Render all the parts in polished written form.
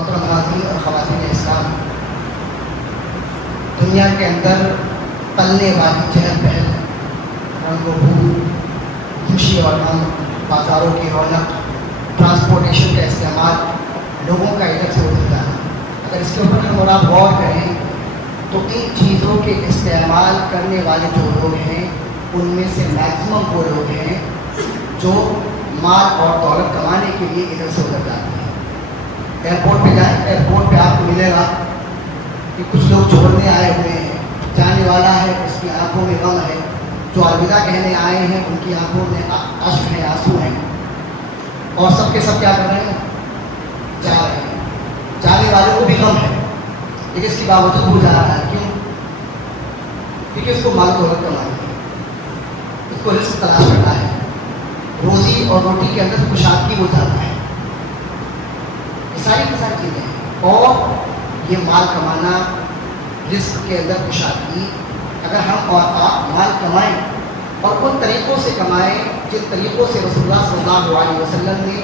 محترم ناظرین اور خواتین اسلام، دنیا کے اندر پلنے والی چہل پہل، رنگ و بو، خوشی اور غم، بازاروں کی رونق، ٹرانسپورٹیشن کا استعمال، لوگوں کا ادھر سے ادھر جانا، اگر اس کے اوپر ہم اور آپ غور کریں تو ان چیزوں کے استعمال کرنے والے جو لوگ ہیں ان میں سے میکسیمم وہ لوگ ہیں جو مال اور دولت کمانے کے لیے ادھر سے ادھر جاتے ہیں۔ ایئرپورٹ پہ جائیں، ایئرپورٹ پہ آپ کو ملے گا کہ کچھ لوگ چھوڑنے آئے ہوئے ہیں، جانے والا ہے اس کی آنکھوں میں غم ہے، جو الوداع کہنے آئے ہیں ان کی آنکھوں میں اشک ہے، آنسو ہیں، اور سب کے سب کیا کر رہے ہیں؟ جا رہے ہیں۔ جانے والوں کو بھی غم ہے لیکن اس کے باوجود وہ جا رہا ہے، کیوں؟ کیونکہ اس کو مال دولت کمانی ہے، اس کو رزق تلاش کرنا ہے، روزی اور روٹی کے اندر کشادگی وہ جاتا ہے، یہ ساری کی ساری چیزیں ہیں۔ اور یہ مال کمانا، رزق کے اندر کشادگی، اگر ہم اور آپ مال کمائیں اور ان طریقوں سے کمائیں جن طریقوں سے رسول اللہ صلی اللہ علیہ وسلم نے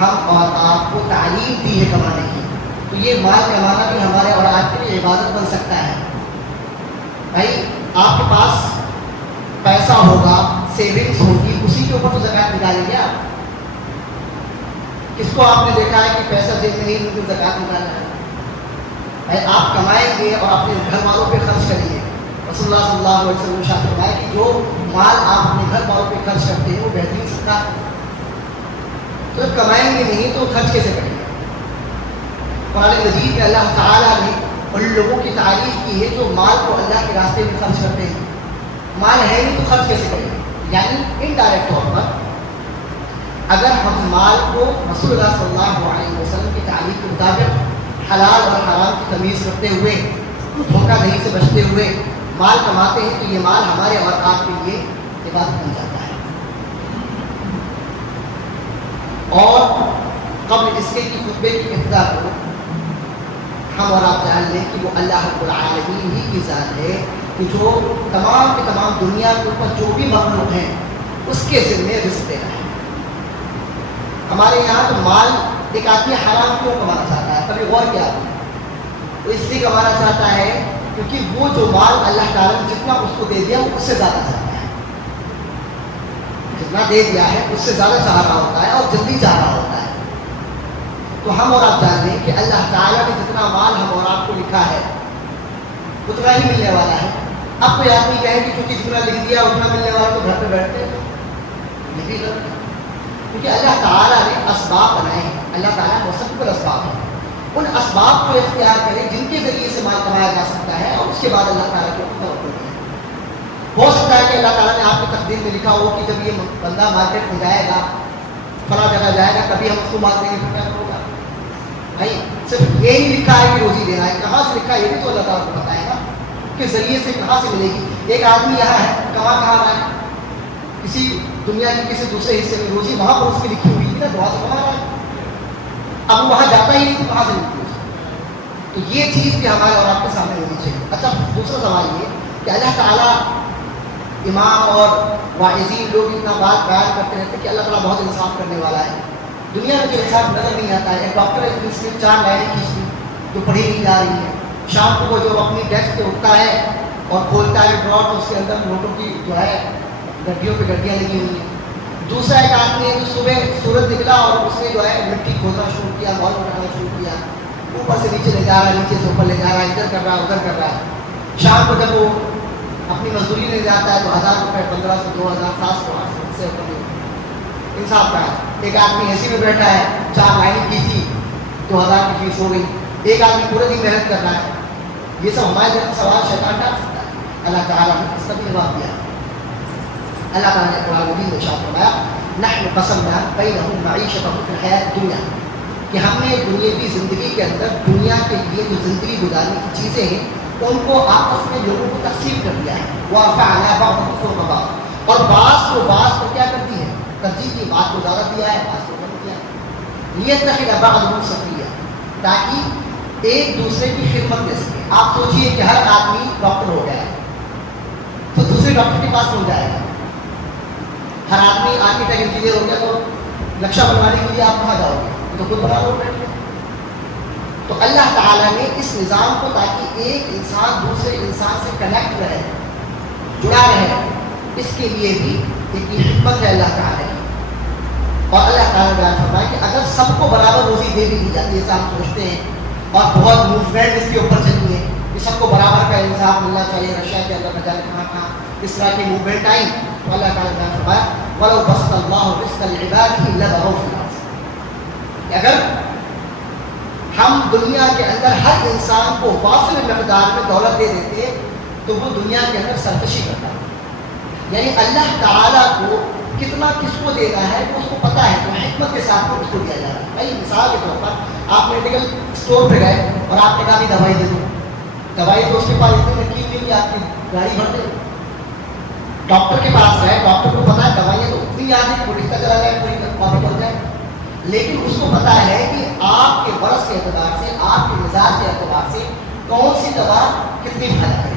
ہم اور آپ کو تعلیم دی ہے کمانے کی، تو یہ مال کمانا بھی ہمارے اور آپ کے لیے عبادت بن سکتا ہے۔ بھائی آپ کے پاس پیسہ ہوگا، سیونگس ہوگی، اسی کے اوپر تو زکوٰۃ نکالیں گے آپ۔ کس کو آپ نے دیکھا ہے کہ پیسہ جیب میں نہیں ملتی زکوٰۃ نکالنا ہے؟ بھائی آپ کمائیں گے اور اپنے گھر والوں پہ خرچ کریں گے۔ رسول اللہ صلی اللہ علیہ وسلم نے ارشاد فرمایا کہ جو مال آپ اپنے گھر والوں پہ خرچ کرتے ہیں وہ بہترین صدقہ ہے۔ تو جب کمائیں گے نہیں تو خرچ کیسے کریں گے؟ قرآن مجید میں اللہ تعالیٰ نے ان لوگوں کی تعریف کی ہے جو مال کو اللہ کے راستے میں خرچ کرتے ہیں۔ مال ہے نہیں تو خرچ کیسے کریں گے؟ یعنی انڈائریکٹ طور پر اگر ہم مال کو رسول اللہ صلی اللہ علیہ وسلم کی تعریف کے مطابق حلال اور حرام کی تمیز کرتے ہوئے، دھوکہ دہی سے بچتے ہوئے مال کماتے ہیں تو یہ مال ہمارے اور آپ کے لیے عبادت بن جاتا ہے۔ اور قبل اس کے کی خطبے کی ابتدا کو ہم اور آپ جان لیں کہ وہ اللہ رب العالمین ہی کی ذات ہے کہ جو تمام کے تمام دنیا کے اوپر جو بھی مخلوق ہیں اس کے ذمے رزق دینا ہے۔ ہمارے یہاں تو مال ایک آدمی حرام کیوں کمانا چاہتا ہے؟ کبھی غور کیا؟ وہ اس لیے کمانا چاہتا ہے کیونکہ وہ جو مال اللہ تعالیٰ نے جتنا اس کو دے دیا وہ اس سے زیادہ چاہتا ہے، جتنا دے دیا ہے اس سے زیادہ چاہ رہا ہوتا ہے اور جلدی چاہ رہا ہوتا ہے۔ تو ہم اور آپ جان لیں کہ اللہ تعالیٰ نے جتنا مال ہم اور آپ کو لکھا ہے اتنا ہی ملنے والا ہے۔ اب کوئی آدمی کہے کہ چونکہ جتنا لکھ دیا اتنا ملنے والا تو گھر پہ بیٹھتے ہیں، یہ بھی غلط ہے، کیونکہ اللہ تعالیٰ نے اسباب بنائے ہیں، اللہ تعالیٰ مسبب اسباب ہیں، ان اسباب کو اختیار کریں جن کے ذریعے سے مال کمایا جا سکتا ہے، اور اس کے بعد اللہ تعالیٰ کو توقع کریں۔ ہو سکتا ہے کہ اللہ تعالیٰ نے آپ کی تقدیر میں لکھا ہو کہ جب یہ بندہ مارکیٹ میں جائے گا، فلاں جگہ جائے گا، کبھی ہم اس کو مال دیں گے، کیا ہوگا؟ بھائی صرف یہ نہیں لکھا ہے کہ روزی دینا ہے، کہاں سے لکھا ہے یہ بھی تو اللہ تعالیٰ کو بتائے گا کہ ذریعے سے کہاں سے ملے گی۔ ایک آدمی یہاں ہے، کہاں رہا ہے، کسی دنیا کے کسی دوسرے حصے میں روزی وہاں پر اس کی لکھی ہوئی تھی نا، وہاں سے کما رہا ہے، اب وہ وہاں جاتا ہی نہیں تو کہاں سے ملتی ہے؟ تو یہ چیز بھی ہمارے اور آپ کے سامنے ہونی چاہیے۔ اچھا دوسرا سوال یہ کہ اللہ تعالیٰ امام اور واعظین لوگ اتنا بات بیان کرتے رہتے کہ اللہ تعالیٰ بہت انصاف کرنے والا ہے، دنیا میں جو انصاف نظر نہیں آتا ہے۔ ایک ڈاکٹر ہے جس نے 4 لائنیں کھینچ لی جو پڑھی نہیں جا رہی ہیں، شام کو وہ جو اپنی ڈیسک پہ اٹھتا ہے اور کھولتا ہے ڈراور تو اس کے اندر نوٹوں کی جو ہے گڈیوں پہ گڈیاں لگی ہوئی ہیں۔ دوسرا ایک آدمی ہے جو صبح سورج نکلا اور اس نے جو ہے مٹی کھودنا شروع کیا، مال اٹھانا شروع کیا، اوپر سے نیچے لے جا رہا ہے، نیچے سے اوپر لے جا رہا ہے، ادھر کر رہا ہے ادھر کر رہا ہے۔ شام کو جب وہ اپنی مزدوری لے جاتا ہے تو 1000 روپے، 1500، 2000، 700، 800 سے اوپر انصاف کا ہے۔ ایک آدمی اے سی میں بیٹھا ہے، 4 لائنیں کی تھی، 2000 کی فیس ہو گئی، ایک آدمی پورے دن محنت کر رہا ہے۔ یہ سب ہمارے جب سوال شیطان ڈال سکتا ہے، اللہ تعالیٰ نے اس کا بھی جواب دیا۔ اللہ تعالیٰ نے قرآن مجید میں ارشاد فرمایا نحن قسمنا بینہم معیشتہم فی الحیاۃ الدنیا، کہ ہم نے دنیاوی زندگی کے اندر دنیا کے لیے جو زندگی گزارنے کی چیزیں ہیں ان کو آپس میں لوگوں کو تقسیم کر دیا ہے، ورفعنا بعضهم فوق بعض، اور بعض کو کیا کر دی ہے؟ ترجیح کی، بات کو زیادہ دیا ہے، بعض کو کم دیا ہے، لیتخذ بعضهم سخریا، تاکہ ایک دوسرے کی خدمت دے سکے۔ آپ سوچئے کہ ہر آدمی ڈاکٹر ہو گیا ہے تو دوسرے ڈاکٹر کے پاس پہنچ جائے گا، ہر آدمی آرکیٹیکٹ انجینئر ہو گیا تو نقشہ بنوانے کے لیے آپ کہاں جاؤ گے؟ تو خود بنا لو، تو اللہ تعالیٰ نے اس نظام کو تاکہ ایک انسان دوسرے انسان سے کنیکٹ رہے، جڑا رہے، اس کے لیے بھی ایک حکمت ہے اللہ تعالیٰ کی. اور اللہ تعالیٰ نے بیان فرمایا کہ اگر سب کو برابر روزی دے بھی دی جاتی ہے جیسے ہم سوچتے ہیں، اور بہت موومنٹ اس کے اوپر چلی ہے کہ سب کو برابر کا انصاف ملنا چاہیے، رشیا کے اندر نہ جانے کہاں کہاں اس طرح کی موومنٹ آئی، تو اللہ تعالیٰ نے بیان فرمایا وَلَوْ بَسَطَ اللَّهُ رِزْقَ لِعِبَادِهِ لَبَغَوْا فِي الْأَرْضِ. اگر ہم دنیا کے اندر ہر انسان کو وافر مقدار میں دولت دے دیتے تو وہ دنیا کے اندر سرکشی کرتا. یعنی اللہ تعالیٰ کو کتنا کس کو دینا ہے وہ اس کو پتہ ہے، تو حکمت کے ساتھ اس کو دیا جا رہا ہے. بھائی مثال کے طور پر آپ میڈیکل اسٹور پہ گئے اور آپ نے کہا بھی دوائی دے دو، دوائی تو اس کے پاس اتنی رکھی ہوئی کہ آپ کی گاڑی بھر دے. ڈاکٹر کے پاس گئے، ڈاکٹر کو پتا ہے دوائیاں تو اتنی یاد ہے کہ وہ لکھتا چلا جائے، پوری کاپی کر جائے، لیکن اس کو پتا ہے کہ آپ کے برس کے اعتبار سے، آپ کے مزاج کے اعتبار سے کون سی دوا کتنی فائدہ کرے گی.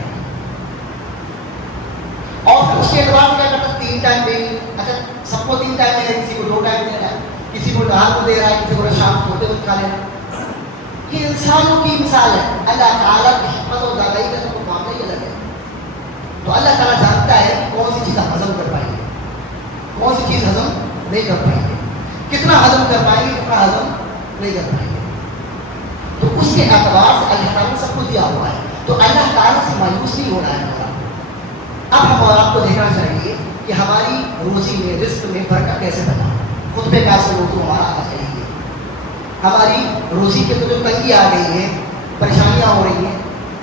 اور پھر اس کے اعتبار سے کیا کرتا ہے 3 ٹائم دے گی. اچھا سب کو 3 ٹائم دے رہا ہے، کسی کو 2 ٹائم دے رہا ہے، کسی کو رات کو دے رہا ہے، کسی کو شام سوتے وقت کھا رہا ہے. یہ انسانوں کی مثال ہے. اللہ تعالیٰ کی حکمت اور دانائی کا سب کو معاملہ ہی الگ ہے. تو اللہ تعالیٰ جانتا ہے کہ کون سی چیز ہم ہضم کر پائیں گے، کون سی چیز ہضم نہیں کر پائیں گے، کتنا ہضم کر پائیں گے، کتنا ہضم نہیں کر پائیں گے. تو اس کے اعتبار سے اللہ تعالیٰ نے سب کو دیا ہوا ہے. تو اللہ تعالیٰ سے مایوس نہیں ہونا ہے ہمارا. اب ہم اور آپ کو دیکھنا چاہیے کہ ہماری روزی میں، رزق میں برکت کیسے بنا. خطبے کا اصل موضوع ہمارا آنا چاہیے. ہماری روزی کے تو جو تنگی آ گئی ہے، پریشانیاں ہو رہی ہیں،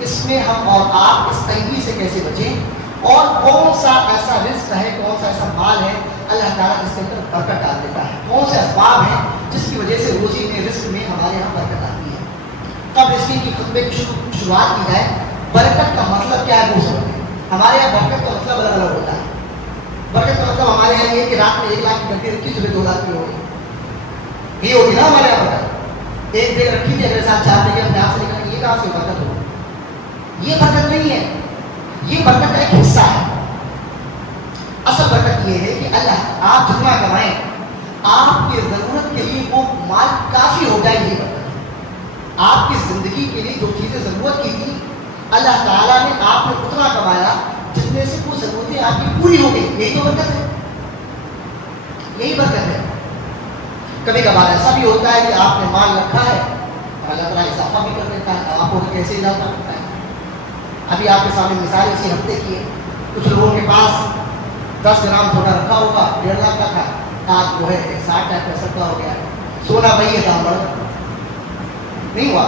اس میں ہم اور آپ اس تنگی سے کیسے بچیں، اور کون سا ایسا رزق ہے، کون سا ایسا مال ہے اللہ تعالیٰ جس کے اندر برکت ڈال دیتا ہے، کون سے اسباب ہیں جس کی وجہ سے روزی میں، رزق میں ہمارے یہاں برکت آتی ہے. تب اس کی خطبے کی شروعات کی جائے. برکت کا مطلب کیا ہے وہ سمجھیں. ہمارے یہاں برکت کا مطلب الگ الگ ہوتا ہے. برکت کا مطلب ہمارے یہاں یہ ہے کہ رات میں 1 لاکھ کی گھنٹی رکھی، صبح 2 لاکھ کی ہوگی، یہ ہوگی نا ہمارے یہاں برکت. ایک بیگ رکھی تھی، اگلے سال 4 بیگ اپنے آپ سے نکل، یہ کہاں سے برکت ہوگی؟ یہ برکت نہیں ہے. یہ برکت کا ایک حصہ ہے. اصل برکت یہ ہے کہ اللہ آپ جتنا کمائیں آپ کی ضرورت کے لیے وہ مال کافی ہو جائے. یہ برکت ہے. آپ کی زندگی کے لیے جو چیزیں ضرورت کی تھی اللہ تعالیٰ نے آپ نے اتنا کمایا جتنے سے وہ ضرورتیں آپ کی پوری ہو گئی. یہی تو برکت ہے. یہی برکت ہے. کبھی کبھار ایسا بھی ہوتا ہے کہ آپ نے مال رکھا ہے اور اللہ تعالیٰ اضافہ بھی کر دیتا ہے. آپ کو کیسے اضافہ کرتا ہے؟ ابھی آپ کے سامنے مثال اسی ہفتے کی ہے. کچھ لوگوں کے پاس 10 گرام سونا رکھا ہوگا، 1.5 لاکھ کا تھا، آج جو ہے 60-65 کا ہو گیا. سونا وہی ہے، دام بڑھ نہیں ہوا.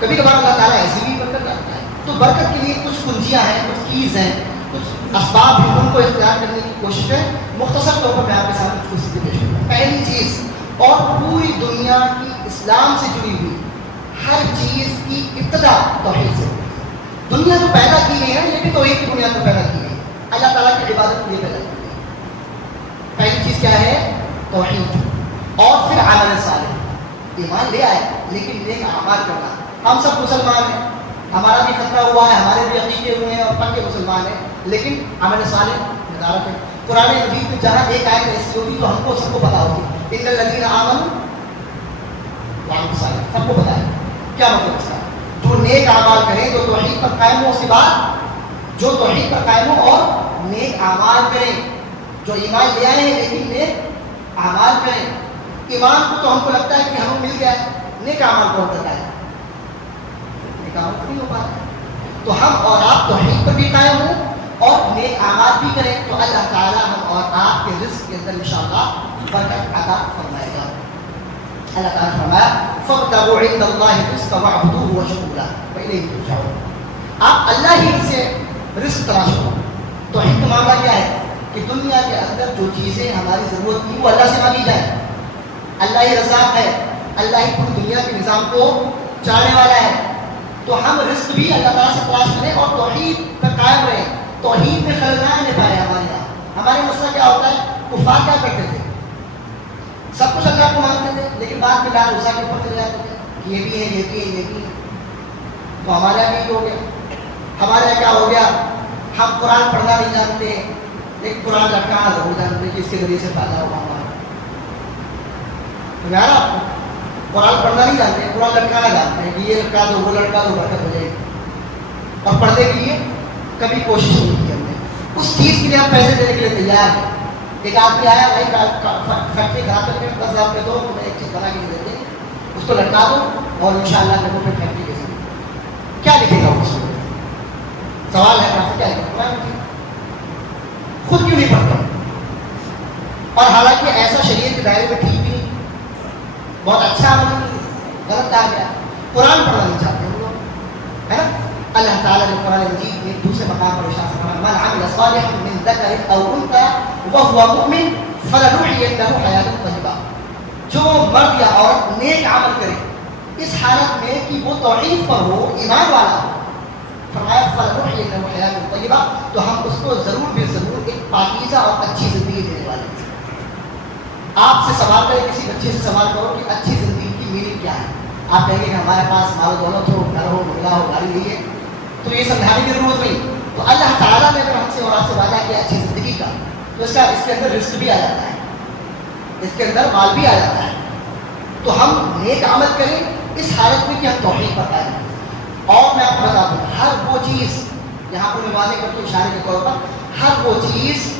کبھی کبھار اللہ تعالیٰ ایسی بھی برکت کرتا ہے. تو برکت کے لیے کچھ کنجیاں ہیں، کچھ کیز ہیں، کچھ اسباب ہیں، ان کو اختیار کرنے کی کوشش ہے. مختصر طور پر میں آپ کے سامنے کچھ چیزیں پیش کروں. پہلی چیز، اور پوری دنیا کی اسلام سے جڑی ہوئی ہر چیز کی ابتدا توحید سے. دنیا جو پیدا کی گئی ہے یہ بھی توحید کی بنیاد پر پیدا کی گئی. اللہ تعالیٰ کی عبادت کے لیے پیدا کی گئی. پہلی چیز کیا ہے؟ توحید. اور پھر عمل صالح. ایمان لے آئے لیکن نیک اعمال کرنا. ہم سب مسلمان ہیں، ہمارا بھی خطرہ ہوا ہے، ہمارے بھی عقیدے ہوئے ہیں اور پکے مسلمان ہیں، لیکن عمل صالح ندارت ہے. قرآن مجید میں جہاں ایک آیت ایسی ہوگی تو ہم کو سب کو پتا ہوگی، ان الذین آمنوا وعملوا الصالحات. سب کو پتا ہے کیا مطلب اس کا. جو نیک اعمال کریں، جو توحید پر قائم ہو، اس کے بعد جو توحید پر قائم ہو اور نیک اعمال کریں. جو ایمان لے آئے ہیں لیکن نیک اعمال کریں. ایمان کو تو ہم کو لگتا ہے کہ ہمیں مل گیا ہے، نیک اعمال کون کرتا ہے؟ نیک اعمال نہیں ہو پاتا. تو ہم اور آپ توحید پر بھی قائم ہوں اور نیک اعمال بھی کریں تو اللہ تعالیٰ ہم اور آپ کے رزق کے اندر انشاءاللہ برکت عطا فرمائے گا. اللہ تعالیٰ نے فرمایا فَابْتَغُوا عِندَ اللَّهِ الرِّزْقَ وَاعْبُدُوهُ وَاشْكُرُوا لَهُ وَإِلَيْهِ تُرْجَعُونَ. آپ اللہ ہی سے رزق تلاش کرو. توحید کا معاملہ کیا ہے کہ دنیا کے اندر جو چیزیں ہماری ضرورت کی وہ اللہ سے مانگی جائیں. اللہ ہی رزاق ہے، اللہ ہی پوری دنیا کے نظام کو چلانے والا ہے. تو ہم رزق بھی اللہ تعالیٰ سے تلاش کریں اور توحید پر قائم رہیں. توحید میں خلل نہ آنے پائے ہمارے یہاں. ہمارے مسئلہ کیا ہوتا ہے؟ کفار کیا کرتے تھے؟ سب کچھ اللہ کو مانگتے تھے لیکن بعد میں لال عزیز کے اوپر چلے جاتے تھے، یہ بھی ہے، یہ بھی ہے، یہ بھی ہے. تو ہمارے یہاں بھی ہو گیا. ہمارے یہاں کیا ہو گیا؟ ہم قرآن پڑھنا نہیں جانتے، ایک قرآن لٹکانا ضرور جانتے کہ اس کے ذریعے سے فائدہ ہوگا ہمارا. آپ کو قرآن پڑھنا نہیں جانتے ہیں، قرآن لٹکانا جانتے ہیں کہ یہ لٹکا دو وہ لٹکا دو برکت ہو جائے گی، اور پڑھنے کے لیے کبھی کوشش نہیں کی ہم نے. اس چیز کے لیے ہم پیسے دینے کے لیے تیار ہیں. ایک آدمی آیا بھائی فیکٹری خراب کر کے 10,000 روپے دو تمہیں ایک چیز بنا کے نہیں دیتے، اس کو لٹکا دو اور انشاءاللہ میرے کو پھر فیکٹری دے سکتے. کیا لکھے گا اس میں؟ سوال ہے آپ سے، کیا لکھے گا؟ خود کیوں نہیں پڑھتے؟ اور حالانکہ ایسا شریعت کے دائرے میں ٹھیک بھی نہیں، بہت اچھا عمل نہیں، غلط آ گیا. قرآن پڑھنا نہیں چاہتے ہم لوگ، ہے نا. اللہ تعالیٰ نے قرآن مجید میں دوسرے مقام پر ارشاد فرمایا من عمل صالحا من ذکر او انثى وهو مؤمن فلنحيينه حیاة طیبہ. جو مرد یا عورت نیک عمل کرے اس حالت میں کہ وہ توحید پر ہو، ایمان والا ہو، فرمایا فلنحيينه حیاة طیبہ، تو ہم اس کو ضرور بے ضرور ایک پاکیزہ اور اچھی زندگی دینے والے ہیں. آپ سے سوال کرے، کسی بچے سے سوال کرو کہ اچھی زندگی کی میننگ کیا ہے، آپ کہیں گے کہ ہمارے پاس مال و دولت ہو، گھر ہو، بنگلہ ہو، گاڑی نہیں ہے، تو یہ سمجھانے کی ضرورت نہیں. تو اللہ تعالیٰ نے اگر ہم سے اور آپ سے وعدہ کیا اچھی زندگی کا، تو اس کے اندر رزق بھی آ جاتا ہے، اس کے اندر مال بھی آ جاتا ہے. تو ہم نیک عمل کریں اس حالت میں کہ ہم توحید پر قائم ہیں. اور میں آپ کو بتا دوں، ہر وہ چیز، یہاں پر میں واضح کرتا ہوں اشارے کے طور پر، ہر وہ چیز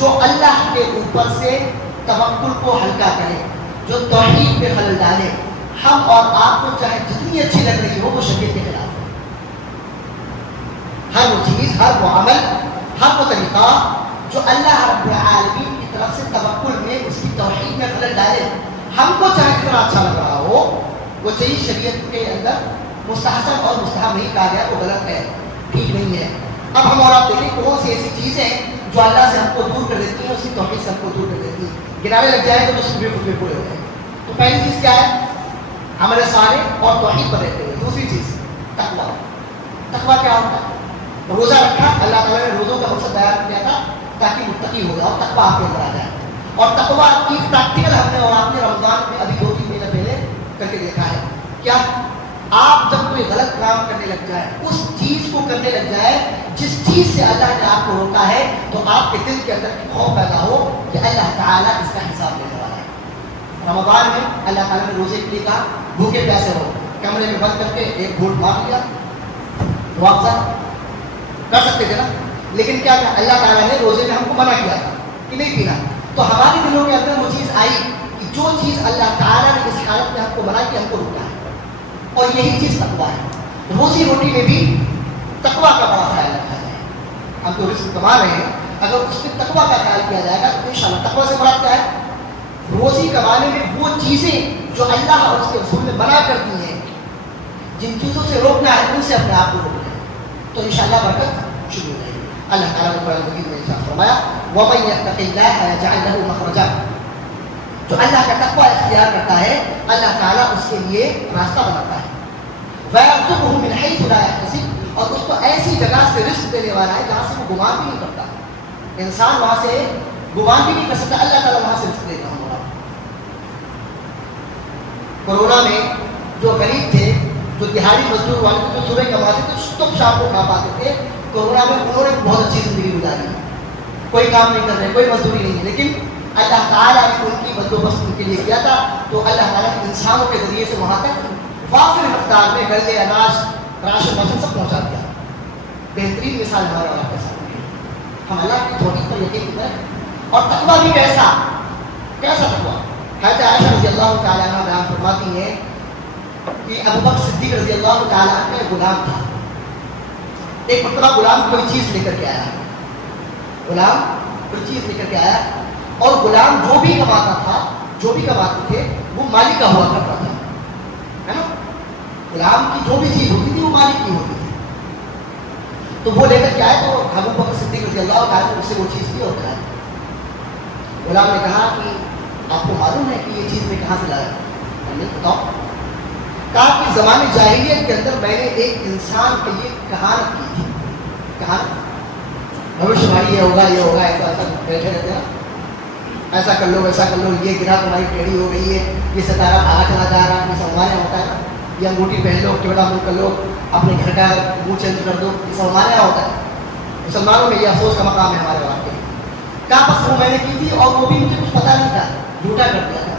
جو اللہ کے اوپر سے توکل کو ہلکا کرے، جو توحید پہ خلل ڈالے، ہم اور آپ کو چاہے جتنی اچھی لگ رہی ہو وہ شریعت کے خلاف ہے. ہر وہ چیز، ہر وہ عمل، ہر وہ طریقہ جو اللہ رب العالمین کی طرف سے توکل میں، اس کی توحید میں خلل ڈالے، ہم کو چاہے کتنا اچھا لگ رہا ہو، وہ چیز شریعت کے اندر مستحسن اور مستحب نہیں کہا گیا، وہ غلط ہے، ٹھیک نہیں ہے. اب ہم اور آپ دیکھیں کون سی ایسی چیزیں جو اللہ سے ہم کو دور کر دیتی ہیں، اس کی توحید سے ہم کو دور کر دیتی ہیں. گنانے لگ جائیں تو اس میں خود پورے ہو جائیں. تو پہلی چیز کیا ہے؟ عمل صالح اور توحید پر رہتے ہوئے. دوسری چیز تقویٰ. تقویٰ کیا ہوتا ہے؟ روزہ رکھا، اللہ تعالیٰ نے روزوں کا مقصد بیان کیا تھا تاکہ متقی ہو جائے اور تقویٰ آپ کے اندر آ جائے. اور تقویٰ کی پریکٹیکل ہم نے اور آپ نے رمضان میں ابھی 2-3 مہینے پہلے کر کے دیکھا ہے. کیا آپ جب کوئی غلط کام کرنے لگ جائے، اس چیز کو کرنے لگ جائے جس چیز سے اللہ نے آپ کو روکا ہے، تو آپ کے دل کے اندر خوف پیدا ہو کہ اللہ تعالیٰ اس کا حساب لینے والا ہے. رمضان میں اللہ تعالیٰ نے روزے کے لیے کہا بھوکے پیسے ہو، کمرے میں بند کر کے ایک گھونٹ مار لیا، معاوضہ کر سکتے تھے نا. لیکن کیا تھا، اللہ تعالیٰ نے روزے میں ہم کو منع کیا تھا کہ نہیں پینا. تو ہمارے دلوں کے اندر وہ چیز آئی کہ جو چیز اللہ تعالیٰ نے اس حالت میں ہم کو منع کیا، ہم کو روکا ہے، اور یہی چیز تقویٰ ہے. روزی روٹی میں بھی تقویٰ کا بڑا خیال رکھا جائے. ہم تو رزق کما رہے ہیں، اگر اس میں تقویٰ کا خیال کیا جائے گا تو انشاءاللہ. تقویٰ سے مراد کیا ہے؟ روزی کمانے میں وہ چیزیں جو اللہ اور اس کے رسول نے منع کر دی ہیں، جن چیزوں سے روکنا ہے ان سے اپنے آپ کو روکنا ہے، تو انشاءاللہ برکت شروع ہو جائے گی. اللہ تعالیٰ نے قرآن مجید میں ارشاد فرمایا وَمَن يَتَّقِ اللَّهَ يَجْعَل لَهُ مَخْرَجًا. جو اللہ کا تقویٰ اختیار کرتا ہے، اللہ تعالیٰ اس کے لیے راستہ بناتا ہے. وَيَرْزُقْهُ مِنْ حَيْثُ لَا يَحْتَسِبُ، اور اس کو ایسی جگہ سے رزق دینے والا ہے جہاں سے وہ گمان بھی نہیں کرتا. انسان وہاں سے گمان بھی نہیں کر سکتا، اللہ تعالیٰ وہاں سے رزق دیتا ہوں. کورونا میں جو غریب تھے، جو دیہاڑی مزدور والے تھے، جو صبح کماتے تھے تو شام کو کھا پاتے تھے، کورونا میں انہوں نے بہت اچھی زندگی گزاری. کوئی کام نہیں کر رہے، کوئی مزدوری نہیں ہے، لیکن اللہ تعالیٰ نے ان کی بندوبست ان کے لیے کیا تھا. تو اللہ تعالیٰ نے انسانوں کے ذریعے سے وہاں تک وافر مقدار میں گلے، اناج، راشن واشن سب پہنچا دیا. بہترین مثال ہمارے والا کے سامنے ہے. ہم اللہ کی توحید پر یقین کریں. اور تقویٰ بھی کیسا تقویٰ؟ حضرت عائشہ رضی اللہ تعالیٰ عنہ بیان فرماتی ہیں کہ ابو بکر صدیق رضی اللہ تعالیٰ عنہ کا غلام تھا. ایک مرتبہ غلام کوئی چیز لے کر کے آیا، اور غلام جو بھی کماتے تھے وہ مالک کا ہوا کرتا تھا، ہے نا. غلام کی جو بھی چیز ہوتی تھی وہ مالک کی ہوتی تھی. تو وہ لے کر کے آئے تو ابو بکر صدیق رضی اللہ تعالیٰ عنہ اس سے وہ چیز بھی ہوتا ہے. غلام نے کہا کہ آپ کو معلوم ہے کہ یہ چیز میں کہاں سے لایا؟ ہم نے بتاؤ. کہا کہ زمانے جاہلیت کے اندر میں نے ایک انسان کے لیے کہانت کی تھی. بھوشیہ بھائی یہ ہوگا ایسا بیٹھے رہتے ہیں، ایسا کر لو ویسا کر لو، یہ گرا تمہاری ٹیڑھی ہو گئی ہے، یہ ستارہ بھاگا چلا جا رہا ہے، یہ سب ہمارے یہاں ہوتا ہے نا. یہ انگوٹھی پہن لو، ٹیڑھا منہ کر لو، اپنے گھر کا منہ چینج کر دو، یہ سب ہمارے یہاں ہوتا ہے. مسلمانوں میں یہ افسوس کا مقام ہے ہمارے وہاں کے. کہا بس وہ میں نے کی تھی اور وہ بھی مجھے کچھ پتا نہیں تھا، جھوٹا کر دیا تھا.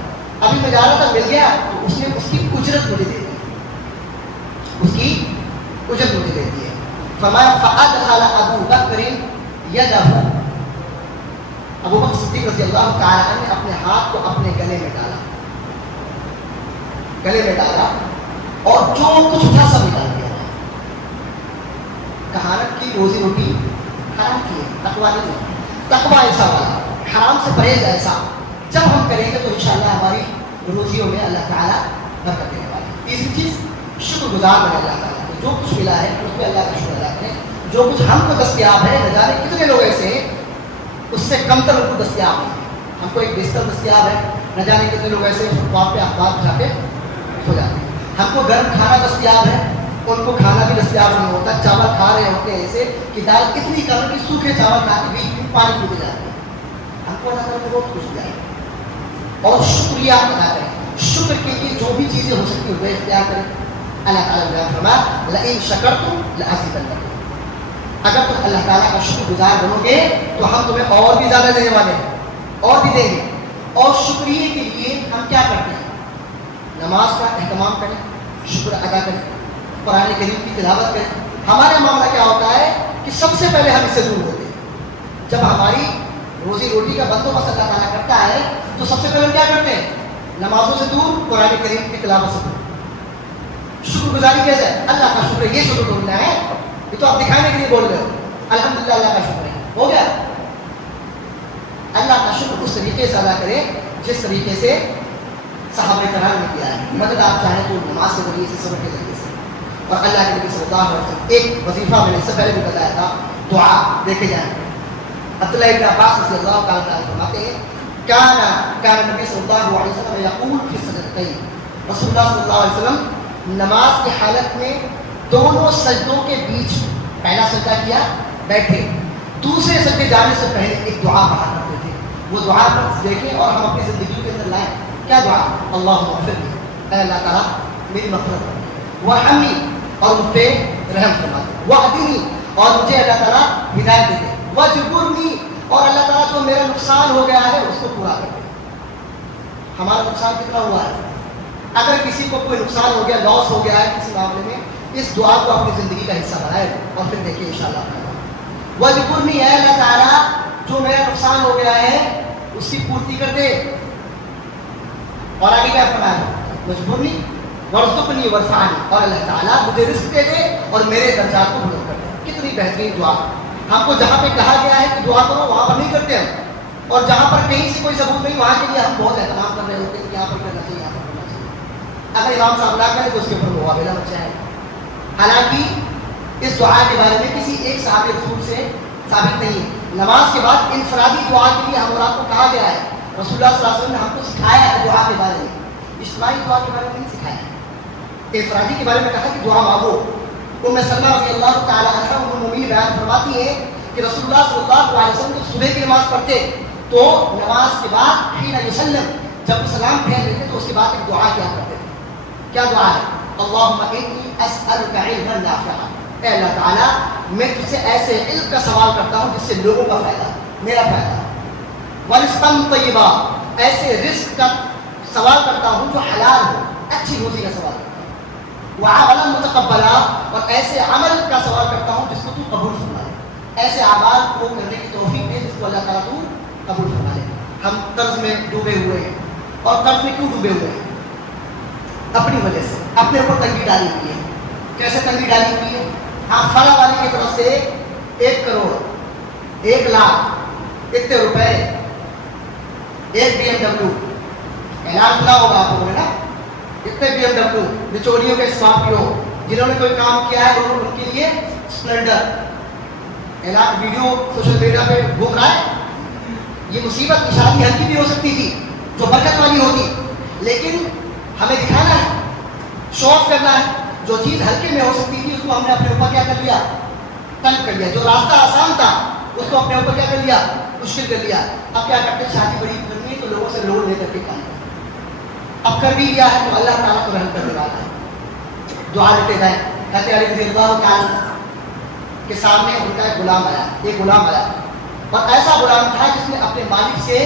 ابھی میں جا رہا تھا مل گیا تو اس نے اس کی اجرت مجھے دے دی، اس کی اجرت مجھے دے دی ہے. فرمایا فأدخل ابو بکر یدہ، ابو بکر صدیق رضی اللہ تعالی عنہ نے اپنے ہاتھ کو اپنے گلے میں ڈالا، گلے میں ڈالا اور جو کچھ تھا سب نکال دیا. کہانت کی روزی روٹی حرام کی ہے، تقوی نہیں، تقوی ایسا والا، حرام سے پرہیز ایسا جب ہم کریں گے تو انشاءاللہ ہماری روزیوں میں اللہ تعالیٰ برکت دینے والا ہے. تیسری چیز شکر گزار بنے اللہ تعالیٰ کو، جو کچھ ملا ہے اس پہ اللہ کا شکر ادا کریں. جو کچھ ہم کو دستیاب ہے، نہ جانے کتنے لوگ ایسے ہیں اس سے کم تر ان کو دستیاب نہیں ہے. ہم کو ایک بستر دستیاب ہے، نہ جانے کتنے لوگ ایسے فٹ پاتھ پہ اخبار بچھا کے سو جاتے ہیں. ہم کو گرم کھانا دستیاب ہے، ان کو کھانا بھی دستیاب نہیں ہوتا. چاول کھا رہے ہوتے ہیں ایسے کہ دال اتنی کم ہے کہ سوکھے چاول کھا کے بھی پانی پیتے جاتے ہیں. ہم کو اللہ تعالیٰ بہت خوش ہو جائے اور شکریہ ادا کریں. شکر کے لیے جو بھی چیزیں ہو سکتی ہیں وہ اختیار کریں. اللہ تعالیٰ نے فرمایا لئن شکرتم لأزیدنکم، اگر تم اللہ تعالیٰ کا شکر گزار بنو گے تو ہم تمہیں اور بھی زیادہ دینے والے ہیں، اور بھی دیں گے. اور شکریہ کے لیے ہم کیا کرتے ہیں؟ نماز کا اہتمام کریں، شکر ادا کریں، قرآن کریم کی تلاوت کریں. ہمارا معاملہ کیا ہوتا ہے کہ سب سے پہلے ہم اس سے دور ہوتے ہیں. جب ہماری روزی روٹی کا بندوبست اللہ تعالیٰ کرتا ہے تو سب سے پہلے ہم کیا کرتے ہیں؟ نمازوں سے دور، قرآن کریم کی تلاوت سے دور. شکر گزاری کیسے ہے؟ اللہ کا شکر ہے، یہ شکر ڈھونڈنا ہے. یہ تو آپ دکھانے کے لیے بول رہے ہو، الحمدللہ اللہ کا شکر ہے، ہو گیا. اللہ کا شکر اس طریقے سے ادا کرے جس طریقے سے صحابہ کرام نے کیا ہے. مدد آپ چاہیں تو نماز کے ذریعے سے، صبر کے ذریعے سے. اور اللہ کے نبی صلی اللہ علیہ وسلم ایک وظیفہ میں نے اس سے پہلے بھی بتایا تھا، دعا دیکھے جائیں. عبداللہ ابن عباس رضی اللہ تعالیٰ عنہ فرماتے ہیں کان نبی صلی اللہ علیہ وسلم یقول فی السجدتین، رسول اللہ صلی اللہ علیہ وسلم نماز کی حالت میں دونوں سجدوں کے بیچ پہلا سجدہ کیا بیٹھے، دوسرے سجدے جانے سے پہلے ایک دعا پڑھا کرتے تھے. وہ دعا پر دیکھیں اور ہم اپنی زندگی کے اندر لائیں. کیا دعا؟ اللہم اغفر لی، اے اللہ تعالیٰ میری مغفرت کر، وارحمنی اور مجھ پہ رحم فرما دے، واہدنی اور مجھے اللہ تعالیٰ ہدایت دے دے، واجبرنی اور اللہ تعالیٰ جو میرا نقصان ہو گیا ہے اس کو پورا کر دے. ہمارا نقصان کتنا ہوا ہے؟ اگر کسی کو کوئی نقصان ہو گیا، لاس ہو گیا ہے کسی معاملے میں، اس دعا کو اپنی زندگی کا حصہ بنائے اور پھر دیکھیے انشاءاللہ. واجبرنی ہے اللہ تعالیٰ جو میرا نقصان ہو گیا ہے اس کی پورتی کر دے. اور آگے کیا فرمایا؟ واجبرنی وارزقنی وارفعنی، اور اللہ تعالیٰ مجھے رزق دے دے اور میرے درجات کو بلند کر دے. کتنی بہترین دعا. ہم کو جہاں پہ کہا گیا ہے کہ دعا کرو وہاں پر نہیں کرتے ہم، اور جہاں پر کہیں سے کوئی ثبوت نہیں وہاں کے لیے ہم بہت اہتمام کر رہے ہوتے ہیں کہ یہاں پر کرنا چاہیے، یہاں پر کرنا چاہیے. اگر امام صاحب نہ کرے تو اس کے اوپر معاوضہ بچہ ہے. حالانکہ اس دعا کے بارے میں کسی ایک صحابی رسول سے ثابت نہیں ہے. نماز کے بعد انفرادی دعا کے لیے ہم اور آپ کو کہا گیا ہے. رسول اللہ صلی اللہ علیہ وسلم نے ہم کو سکھایا ہے دعا کے بارے میں، اجتماعی دعا کے بارے میں نہیں سکھایا ہے. انفرادی کے بارے میں کہا کہ دعا مانگو. ام سلمہ رضی اللہ تعالیٰ عنہ ام المؤمنین بیان فرماتی ہیں کہ رسول اللہ صلی اللہ علیہ وسلم جب صبح کی نماز پڑھتے تو نماز کے بعد حین یسلم، جب سلام پھیر لیتے تو اس کے بعد ایک دعا کیا کرتے تھے. کیا دعا ہے؟ اللہم انی اسألک علما نافعا، اے اللہ تعالیٰ میں تجھ سے ایسے علم کا سوال کرتا ہوں جس سے لوگوں کا فائدہ، میرا فائدہ. ورزقا طیبا، ایسے رزق کا سوال کرتا ہوں جو حلال ہو، اچھی روزی کا سوال کرتا ہوں. وعملا متقبلا، اور ایسے عمل کا سوال کرتا ہوں جس کو تو قبول فرما لے، ایسے اعمال کو کرنے کی توفیق دے جس کو اللہ تعالیٰ تو قبول فرما لے. ہم قرض میں ڈوبے ہوئے ہیں، اور قرض میں کیوں ڈوبے ہوئے ہیں؟ اپنی وجہ سے، اپنے اوپر تنگی ڈالی ہوئی ہے. کیسے تنگی ڈالی ہوئی ہے؟ ہاں فلاں والے کی طرف سے 1 کروڑ 1 لاکھ اتنے روپے، ایک BMW، اعلان کھلا ہوگا آپ لوگوں نے نا، اتنے BMW بچولیوں کے اسکارپیو، جنہوں نے کوئی کام کیا ہے ان کے لیے اسپلینڈر، اعلان ویڈیو سوشل میڈیا پہ گھوم رہا ہے. یہ مصیبت کی شادی ہلکی بھی ہو سکتی تھی جو برکت والی ہوتی، لیکن ہمیں دکھانا ہے، شو آف کرنا ہے. جو چیز ہلکے میں ہو سکتی تھی اس کو ہم نے اپنے اوپر کیا کر لیا؟ تنگ کر لیا. جو راستہ آسان تھا اس کو اپنے اوپر کیا کر لیا؟ مشکل کر لیا. اب کیا کرتے ہیں؟ شادی بڑی کرنی ہے تو لوگوں سے لوڈ لے کر کے کھانا. اب کر بھی لیا ہے تو اللہ تعالیٰ کو رحم کرنے والا ہے. دعا لیتے جائیں. کہتے علی رضی اللہ تعالیٰ کے سامنے ان کا ایک غلام آیا، اور ایسا غلام تھا جس نے اپنے مالک سے